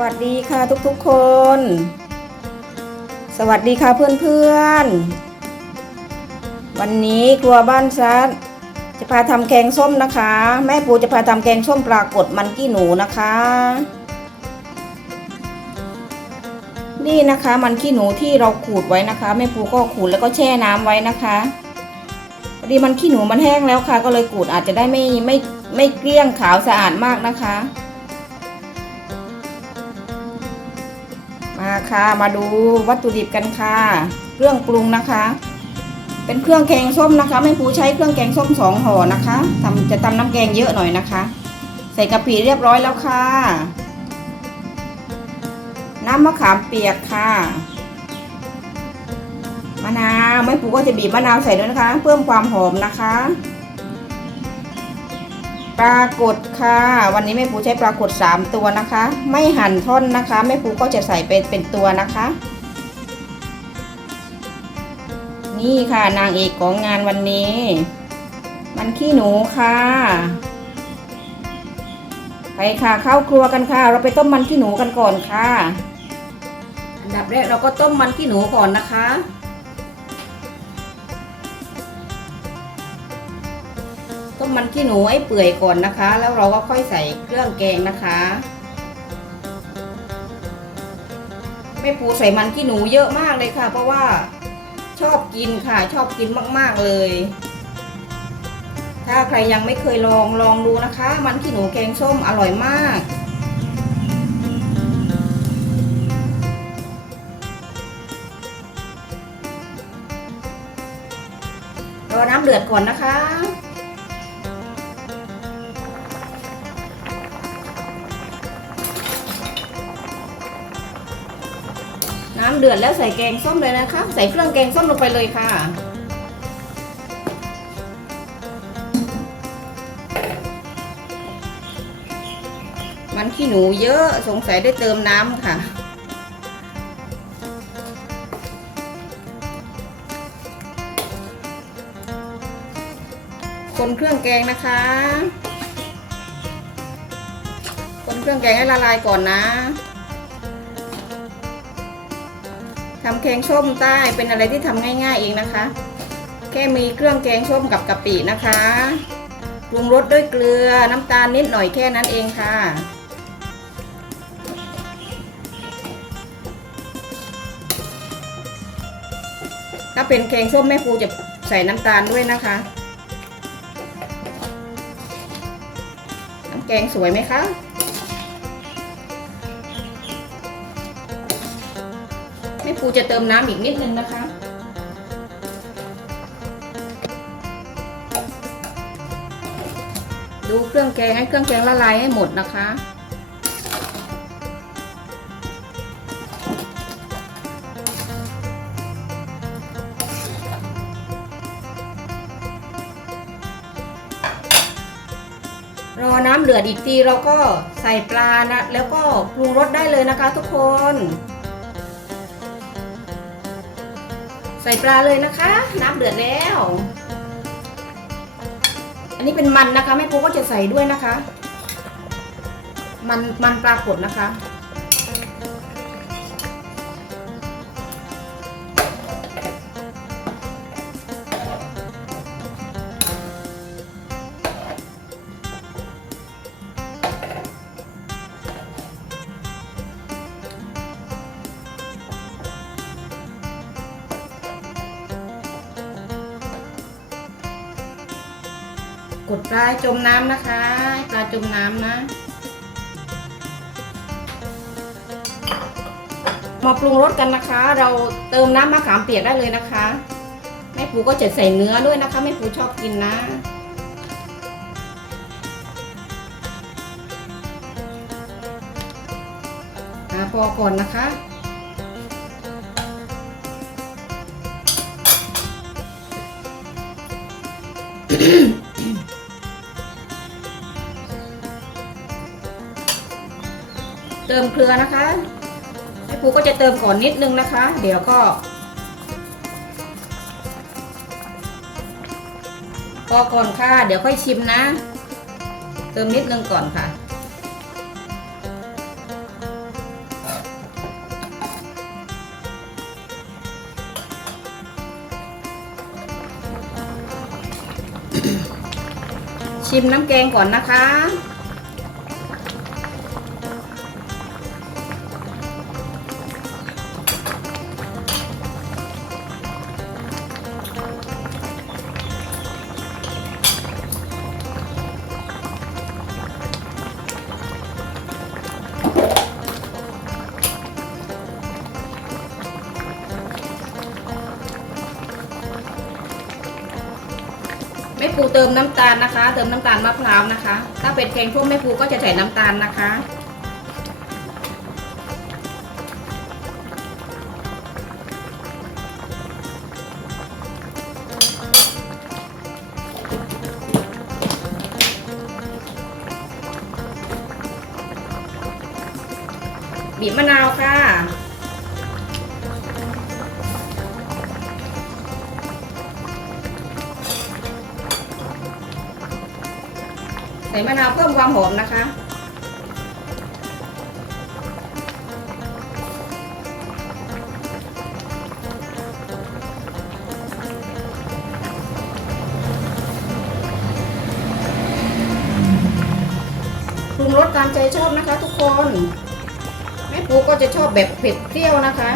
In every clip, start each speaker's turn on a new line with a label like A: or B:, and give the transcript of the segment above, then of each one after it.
A: สวัสดีค่ะทุกๆคน สวัสดีค่ะเพื่อนๆ วันนี้ครัวบ้านซัดจะพาทำแกงส้มนะคะ แม่ปูจะพาทำแกงส้มปลากดมันกี้หนูนะคะ นี่นะคะมันขี้หนูที่เราขูดไว้นะคะแม่ปูก็ขูดแล้วก็แช่น้ำไว้นะคะพอดีมันขี้หนูมันแห้งแล้วค่ะ ก็เลยขูดอาจจะได้ไม่ไม่ไม่เกลี้ยงขาวสะอาดมากนะคะ ค่ะ มาดูวัตถุดิบกันค่ะ เครื่องปรุงนะคะ เป็นเครื่องแกงส้มนะคะแม่ปูใช้เครื่องแกงส้มสองห่อนะคะทำจะทำน้ำแกงเยอะหน่อยนะคะ ใส่กะปิเรียบร้อยแล้วค่ะ น้ำมะขามเปียกค่ะมะนาวแม่ปูก็จะบีบมะนาวใส่ด้วยนะคะ เพิ่มความหอมนะคะ ปลากดค่ะ วันนี้แม่ปูใช้ปลากด 3 ตัวนะคะ ไม่หั่นท่อนนะคะแม่ปูก็จะใส่เป็นเป็นตัวนะคะ นี่ค่ะนางเอกของงานวันนี้ มันขี้หนูค่ะไปค่ะเข้าครัวกันค่ะ เราไปต้มมันขี้หนูกันก่อนค่ะ อันดับแรกเราก็ต้มมันขี้หนูก่อนนะคะ มันขี้หนูให้เปื่อยก่อนนะคะ แล้วเราก็ค่อยใส่เครื่องแกงนะคะแม่ปูใส่มันขี้หนูเยอะมากเลยค่ะ เพราะว่าชอบกินค่ะ ชอบกินมาก ๆเลย ถ้าใครยังไม่เคยลองลองดูนะคะ มันขี้หนูแกงส้มอร่อยมาก รอน้ำเดือดก่อนนะคะ น้ำเดือดแล้วใส่แกงส้มเลยนะคะ ใส่เครื่องแกงส้มลงไปเลยค่ะ มันขี้หนูเยอะสงสัยได้เติมน้ำค่ะ คนเครื่องแกงนะคะ คนเครื่องแกงให้ละลายก่อนนะ ทำแกงส้มใต้เป็นอะไรที่ทำง่ายๆเองนะคะ แค่มีเครื่องแกงส้มกับกะปินะคะปรุงรสด้วยเกลือน้ำตาลนิดหน่อยแค่นั้นเองค่ะ ถ้าเป็นแกงส้มแม่ปูจะใส่น้ำตาลด้วยนะคะ น้ำแกงสวยไหมคะ ปูจะเติมน้ำอีกนิดนึงนะคะ ดูเครื่องแกงให้เครื่องแกงละลายให้หมดนะคะรอน้ำเดือดอีกทีเราก็ใส่ปลานะ แล้วก็ปรุงรสได้เลยนะคะทุกคน ส่ปลาเลยนะคะ น้ำเดือดแล้ว อันนี้เป็นมันนะคะแม่ปูก็จะใส่ด้วยนะคะ มันมันปลากดนะคะ กดปลาจมน้ำนะคะปลาจมน้ำนะ มาปรุงรสกันนะคะ เราเติมน้ำมะขามเปียกได้เลยนะคะแม่ปูก็จะใส่เนื้อด้วยนะคะแม่ปูชอบกินนะพอก่อนนะคะ เติมเกลือนะคะแม่ปูก็จะเติมก่อนนิดนึงนะคะ เดี๋ยวก็พอก่อนค่ะ เดี๋ยวค่อยชิมนะ เติมนิดนึงก่อนค่ะ ชิมน้ำแกงก่อนนะคะ แม่ปูเติมน้ำตาลนะคะ เติมน้ำตาลมะพร้าวนะคะ ถ้าเป็นแกงส้มแม่ปูก็จะใส่น้ำตาลนะคะ บีบมะนาวค่ะ ส่มะนาวเพิ่มความหอมนะคะ ปรุงรสตามใจชอบนะคะทุกคน แม่ปูก็จะชอบแบบเผ็ดเปรี้ยวนะคะ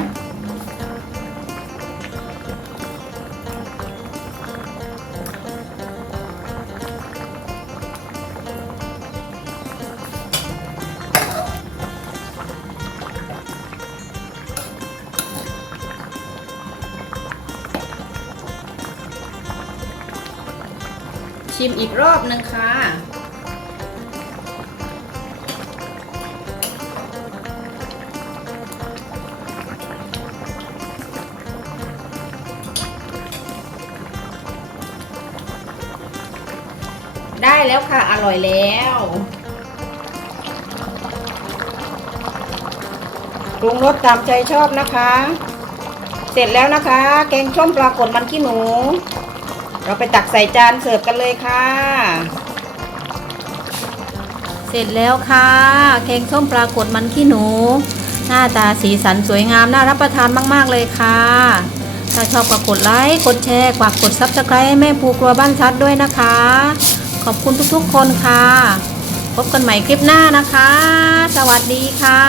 A: ชิมอีกรอบหนึ่งค่ะ ได้แล้วค่ะ อร่อยแล้วปรุงรสตามใจชอบนะคะ เสร็จแล้วนะคะ แกงส้มปลากดมันขี้หนู เราไปตักใส่จานเสิร์ฟกันเลยค่ะ
B: เสร็จแล้วค่ะแกงส้มปลากดมันขี้หนู หน้าตาสีสันสวยงามน่ารับประทานมาก ๆ เลยค่ะ ถ้าชอบก็กดไลค์กดแชร์ฝากกดซับสไครต์ให้แม่ภูครัวบ้านชัดด้วยนะคะ ขอบคุณทุกๆคนค่ะ พบกันใหม่คลิปหน้านะคะ สวัสดีค่ะ